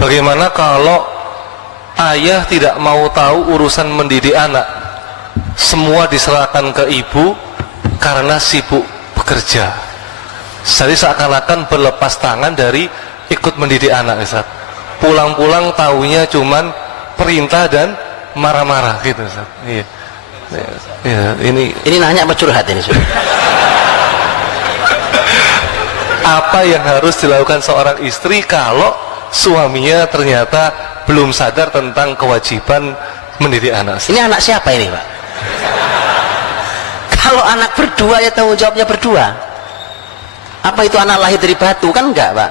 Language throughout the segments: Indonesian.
bagaimana kalau ayah tidak mau tahu urusan mendidik anak, semua diserahkan ke ibu karena sibuk bekerja, jadi seakan-akan berlepas tangan dari ikut mendidik anak, Ustaz. Pulang-pulang taunya cuman perintah dan marah-marah gitu, Ustaz. Iya. Ya, ini nanya apa curhat ini? Apa yang harus dilakukan seorang istri kalau suaminya ternyata belum sadar tentang kewajiban mendidik anak? Ini anak siapa ini, Pak? Kalau anak berdua ya tanggung jawabnya berdua. Apa itu anak lahir dari batu? Kan enggak, Pak.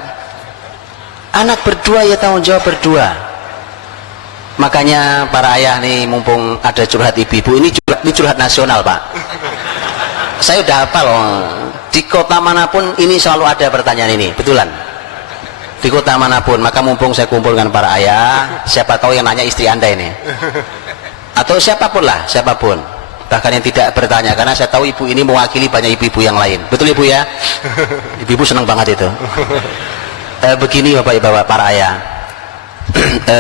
Anak berdua ya tanggung jawab berdua. Makanya para ayah nih, mumpung ada curhat ibu-ibu, ini curhat nasional, Pak. Saya udah hafal loh, di kota manapun ini selalu ada pertanyaan ini, betulan. Di kota manapun, maka mumpung saya kumpulkan para ayah, siapa tahu yang nanya istri Anda ini, atau siapapun lah, siapapun, bahkan yang tidak bertanya, karena saya tahu ibu ini mewakili banyak ibu-ibu yang lain. Betul ibu ya? Ibu-ibu senang banget itu. Begini bapak-bapak para ayah,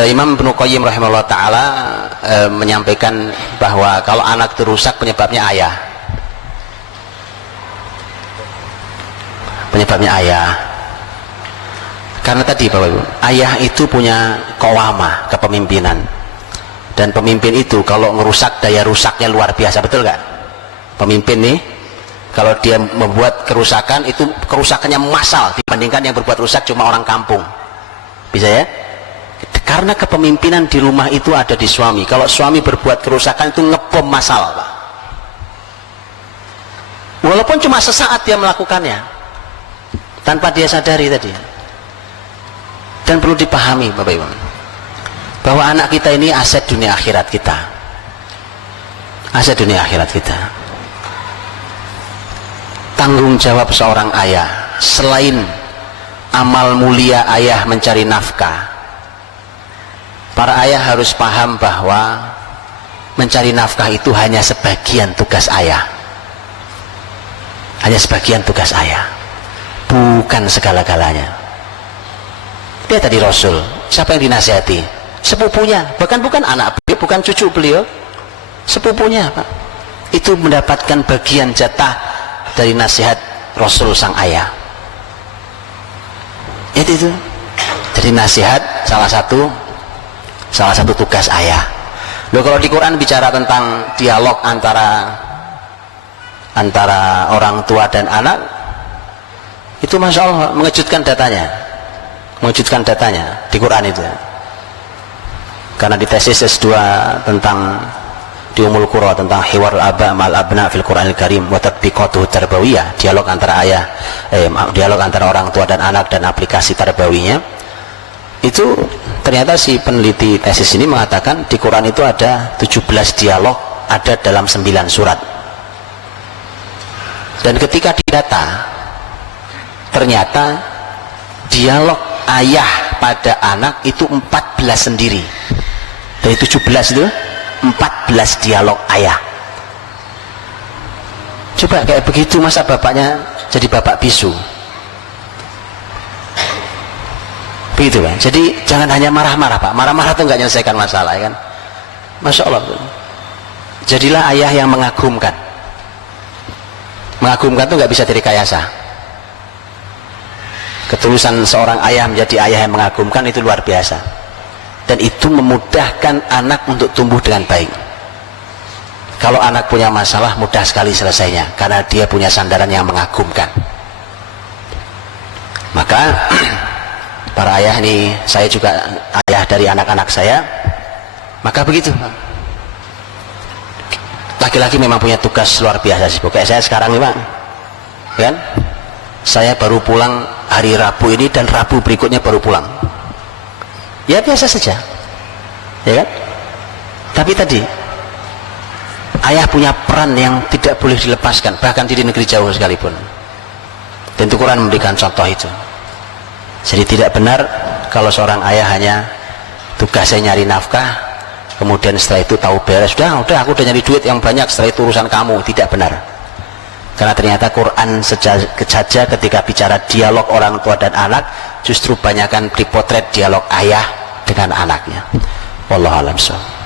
Imam Ibnu Qayyim rahimahullah ta'ala menyampaikan bahwa kalau anak itu rusak penyebabnya ayah. Penyebabnya ayah. Karena tadi Bapak Ibu, ayah itu punya qawamah, kepemimpinan. Dan pemimpin itu kalau ngerusak, daya rusaknya luar biasa, betul gak? Pemimpin nih, kalau dia membuat kerusakan, itu kerusakannya massal dibandingkan yang berbuat rusak cuma orang kampung. Bisa ya? Karena kepemimpinan di rumah itu ada di suami. Kalau suami berbuat kerusakan itu ngebom massal, Pak. Walaupun cuma sesaat dia melakukannya, tanpa dia sadari tadi. Dan perlu dipahami Bapak Ibu, bahwa anak kita ini aset dunia akhirat kita. Aset dunia akhirat kita. Tanggung jawab seorang ayah, selain amal mulia ayah mencari nafkah, para ayah harus paham bahwa mencari nafkah itu hanya sebagian tugas ayah. Hanya sebagian tugas ayah, bukan segala-galanya. Dia tadi Rasul, siapa yang dinasihati? Sepupunya, bahkan bukan anak beliau, bukan cucu beliau, sepupunya, Pak. Itu mendapatkan bagian jatah dari nasihat Rasul sang ayah. Itu. Jadi nasihat salah satu tugas ayah. Loh, kalau di Quran bicara tentang dialog antara orang tua dan anak, itu Masya Allah mengejutkan datanya di Quran itu. Karena di tesis S2 tentang di Ummul Qura tentang hiwar aba mal abna fil Qur'anil Karim wa tatbiqatuhu tarbawiyah, dialog antara dialog antara orang tua dan anak dan aplikasi tarbawinya. Itu ternyata si peneliti tesis ini mengatakan di Quran itu ada 17 dialog, ada dalam 9 surat. Dan ketika didata, ternyata dialog ayah pada anak itu 14 sendiri. Dari 17 itu 14 dialog ayah. Coba kayak begitu, masa bapaknya jadi bapak bisu? Begitu kan? Jadi jangan hanya marah-marah, Pak. Marah-marah itu nggak menyelesaikan masalah, ya kan? Masya Allah. Jadilah ayah yang mengagumkan. Mengagumkan itu nggak bisa direkayasa. Ketulusan seorang ayah menjadi ayah yang mengagumkan itu luar biasa. Dan itu memudahkan anak untuk tumbuh dengan baik. Kalau anak punya masalah, mudah sekali selesainya, karena dia punya sandaran yang mengagumkan. Maka para ayah ini, saya juga ayah dari anak-anak saya, maka begitu. Laki-laki memang punya tugas luar biasa sih. Kayak saya sekarang nih, Pak, kan? Saya baru pulang hari Rabu ini, dan Rabu berikutnya baru pulang. Ya biasa saja, ya kan? Tapi tadi ayah punya peran yang tidak boleh dilepaskan, bahkan di negeri jauh sekalipun. Dan Quran memberikan contoh itu. Jadi tidak benar kalau seorang ayah hanya tugasnya nyari nafkah, kemudian setelah itu tahu beres, udah aku udah nyari duit yang banyak, setelah itu urusan kamu. Tidak benar. Karena ternyata Quran saja ketika bicara dialog orang tua dan anak, justru banyakkan dipotret dialog ayah dengan anaknya. Wallahu a'lam bishawab.